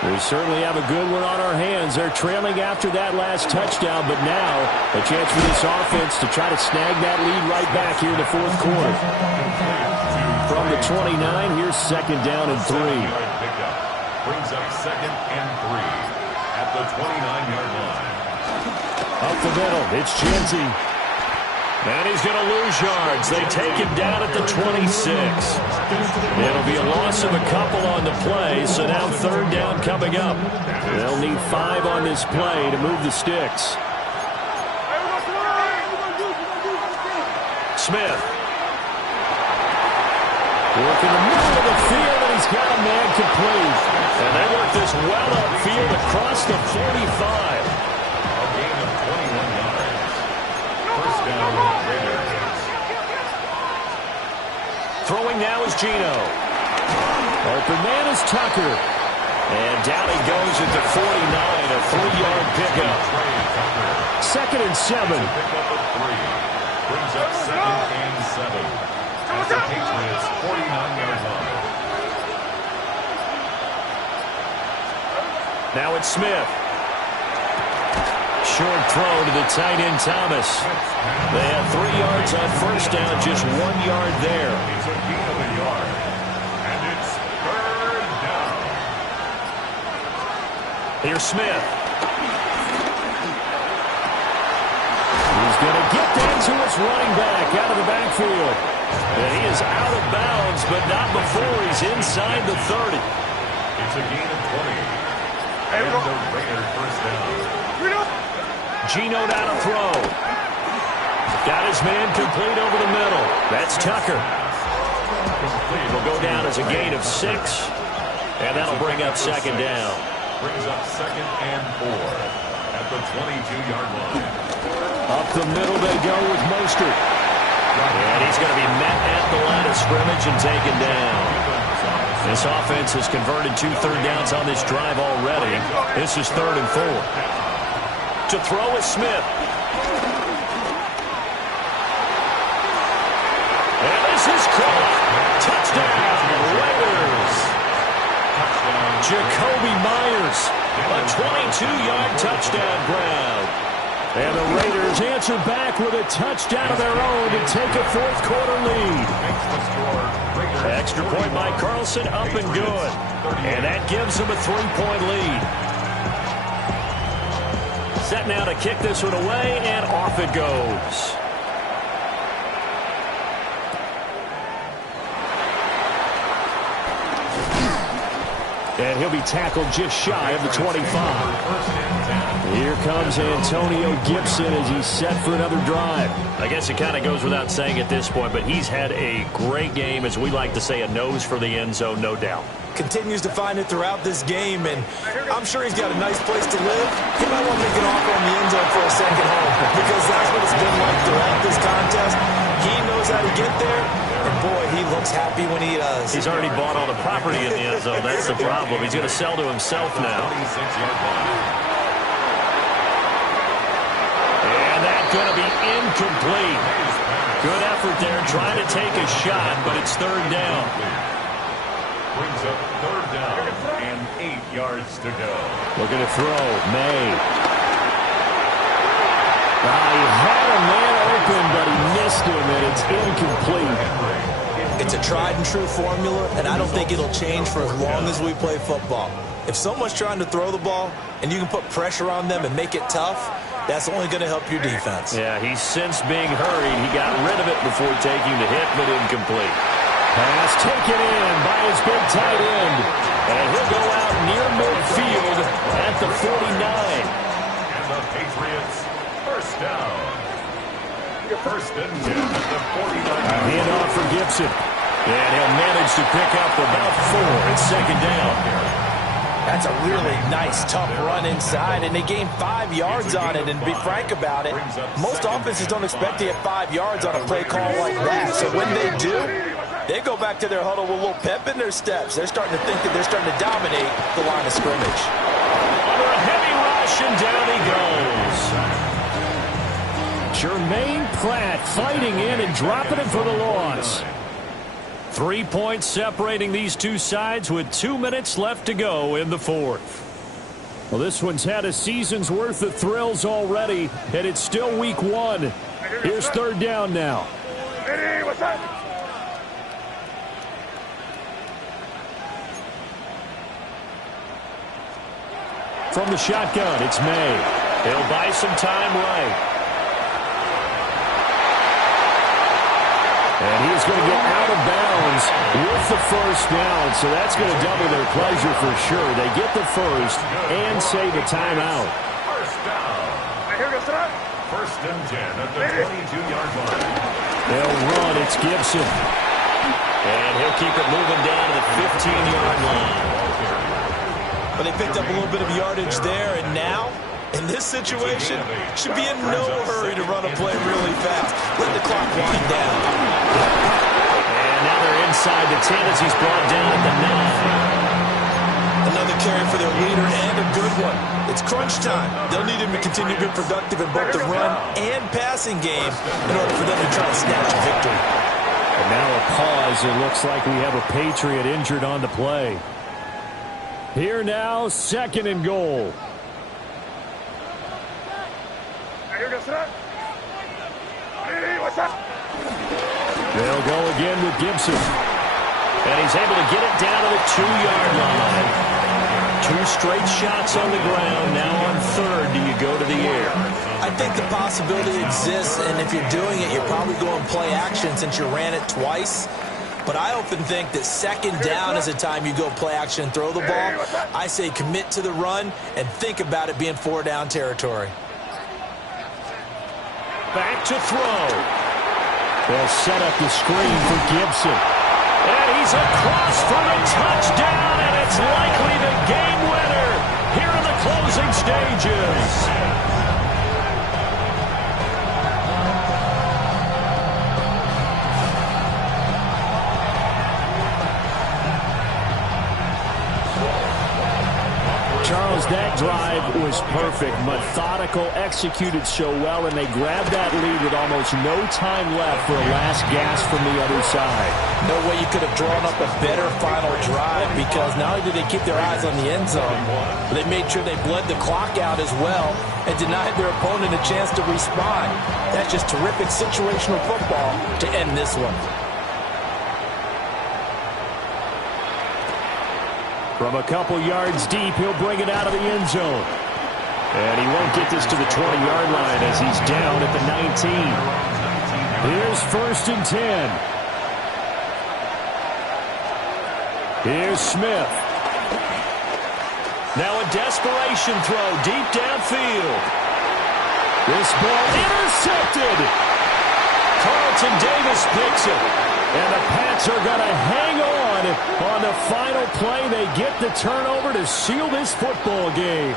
We certainly have a good one on our hands. They're trailing after that last touchdown, but now a chance for this offense to try to snag that lead right back here in the fourth quarter. From the 29, here's second down and 3. Brings up second and 3 at the 29-yard line. Up the middle, it's Genty. And he's going to lose yards. They take him down at the 26. It'll be a loss of a couple on the play, so now third down coming up. They'll need 5 on this play to move the sticks. Smith. Working the middle of the field, and he's got a man complete. And they work this well upfield across the 45. A gain of 21 yards. First down, Raiders. Throwing now is Geno. Open man is Tucker. And down he goes at the 49, a 3-yard pickup. Second and 7. Pickup of 3. Brings up second and 7. At the Patriots' 49-yard line. Now it's Smith. Short throw to the tight end Thomas. They have 3 yards on first down, just 1 yard there. It's a gain of a yard. And it's third down. Here's Smith. He's going to get that to his running back out of the backfield. And he is out of bounds, but not before he's inside the 30. It's a gain of 20. And the Raiders first down. Geno down to throw. Got his man complete over the middle. That's Tucker. It'll go down as a gain of 6. And that'll bring up second down. Brings up second and 4 at the 22-yard line. Up the middle they go with Mostert. And he's going to be met at the line of scrimmage and taken down. This offense has converted 2 third downs on this drive already. This is 3rd and 4. To throw is Smith. And this is caught. Touchdown, Raiders. Jakobi Meyers, a 22-yard touchdown grab. And the Raiders answer back with a touchdown of their own to take a fourth-quarter lead. Extra point by Carlson, up and good. And that gives them a 3-point lead. Set now to kick this one away, and off it goes. And he'll be tackled just shy of the 25. Here comes Antonio Gibson as he's set for another drive. I guess it kind of goes without saying at this point, but he's had a great game, as we like to say, a nose for the end zone, no doubt. Continues to find it throughout this game, and I'm sure he's got a nice place to live. He might want to make an offer on the end zone for a second home, because that's what it's been like throughout this contest. He knows how to get there, and boy, he looks happy when he does. He's already bought all the property in the end zone. That's the problem. He's going to sell to himself now. 26-yard line. And that's going to be incomplete. Good effort there trying to take a shot, but it's third down. Brings up third down and 8 yards to go. Looking to throw. May. He had a man open, but he missed him, and it's incomplete. It's a tried-and-true formula, and I don't think it'll change for as long as we play football. If someone's trying to throw the ball and you can put pressure on them and make it tough, That's only going to help your defense. Yeah, he's since being hurried. He got rid of it before taking the hit, but incomplete. Pass taken in by his big tight end. And he'll go out near midfield at the 49. And the Patriots, first down. First and 10 at the 49. Handoff for Gibson. And he'll manage to pick up about 4. It's second down. That's a really nice, tough run inside, and they gained 5 yards on it. And to be frank about it, most offenses don't expect to get 5 yards on a play call like that. So when they do, they go back to their huddle with a little pep in their steps. They're starting to think that they're starting to dominate the line of scrimmage. Under a heavy rush, and down he goes. Jermaine Pratt fighting in and dropping him for the loss. 3 points separating these two sides with 2 minutes left to go in the fourth. Well, this one's had a season's worth of thrills already, and it's still week 1. Here's third down now. Hey, what's up? From the shotgun, it's May. He'll buy some time right. And he's going to get out of bounds with the first down, so that's going to double their pleasure for sure. They get the first and save a timeout. First down. First and 10 at the 22-yard line. They'll run. It's Gibson. And he'll keep it moving down to the 15-yard line. But they picked up a little bit of yardage there, and now, in this situation, should be in no hurry to run a play really fast. Let the clock wind down. And now they're inside the 10 as he's brought down at the 9. Another carry for their leader, and a good one. It's crunch time. They'll need him to continue to be productive in both the run and passing game in order for them to try to snatch a victory. And now a pause. It looks like we have a Patriot injured on the play. Here now, second and goal. Hey, what's up? They'll go again with Gibson. And he's able to get it down to the 2-yard line. 2 straight shots on the ground. Now on third, do you go to the air? I think the possibility exists, and if you're doing it, you're probably going play action since you ran it twice. But I often think that second down is the time you go play action and throw the ball. I say commit to the run and think about it being 4-down territory. Back to throw. They'll set up the screen for Gibson. And he's across for the touchdown, and it's likely the game winner here in the closing stages. Charles, that drive was perfect. Methodical, executed so well, and they grabbed that lead with almost no time left for a last gasp from the other side. No way you could have drawn up a better final drive, because not only did they keep their eyes on the end zone, but they made sure they bled the clock out as well and denied their opponent a chance to respond. That's just terrific situational football to end this one. From a couple yards deep, he'll bring it out of the end zone. And he won't get this to the 20-yard line as he's down at the 19. Here's first and 10. Here's Smith. Now a desperation throw deep downfield. This ball intercepted. Carlton Davis picks it. And the Pats are going to hang on the final play. They get the turnover to seal this football game.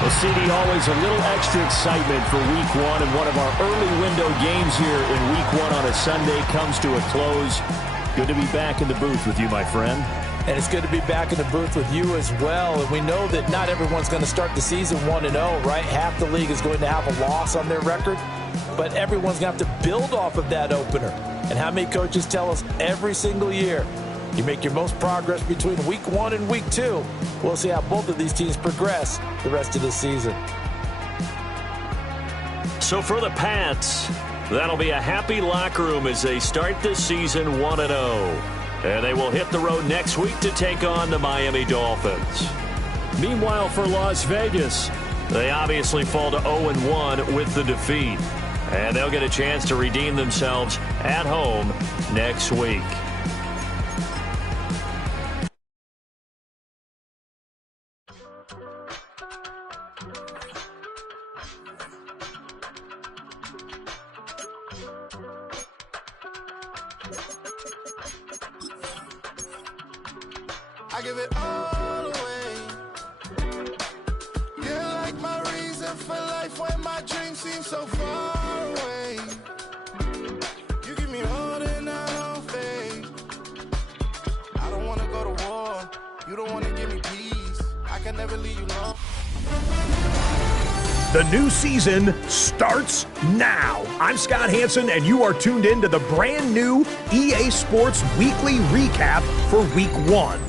Well, CD, always a little extra excitement for week 1, and one of our early window games here in week 1 on a Sunday comes to a close. Good to be back in the booth with you, my friend. And it's good to be back in the booth with you as well. And we know that not everyone's going to start the season 1-0, right? Half the league is going to have a loss on their record. But everyone's going to have to build off of that opener. And how many coaches tell us every single year, you make your most progress between week 1 and week 2. We'll see how both of these teams progress the rest of this season. So for the Pats, that'll be a happy locker room as they start this season 1-0. And they will hit the road next week to take on the Miami Dolphins. Meanwhile, for Las Vegas, they obviously fall to 0-1 with the defeat. And they'll get a chance to redeem themselves at home next week. I give it all away. You're like my reason for life when my dreams seem so far away. You give me all that I don't fade. I don't want to go to war. You don't want to give me peace. I can never leave you alone. The new season starts now. I'm Scott Hanson, and you are tuned in to the brand new EA Sports Weekly Recap for Week 1.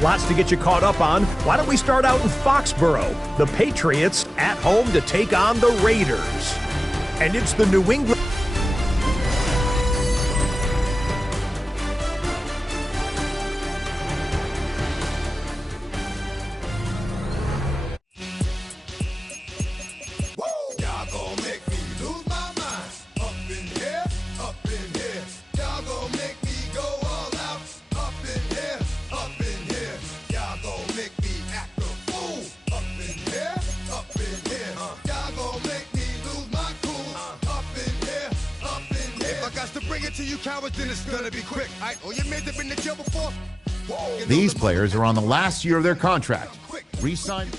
Lots to get you caught up on. Why don't we start out in Foxborough? The Patriots at home to take on the Raiders. And it's the New England... These players are on the last year of their contract. Re-signed.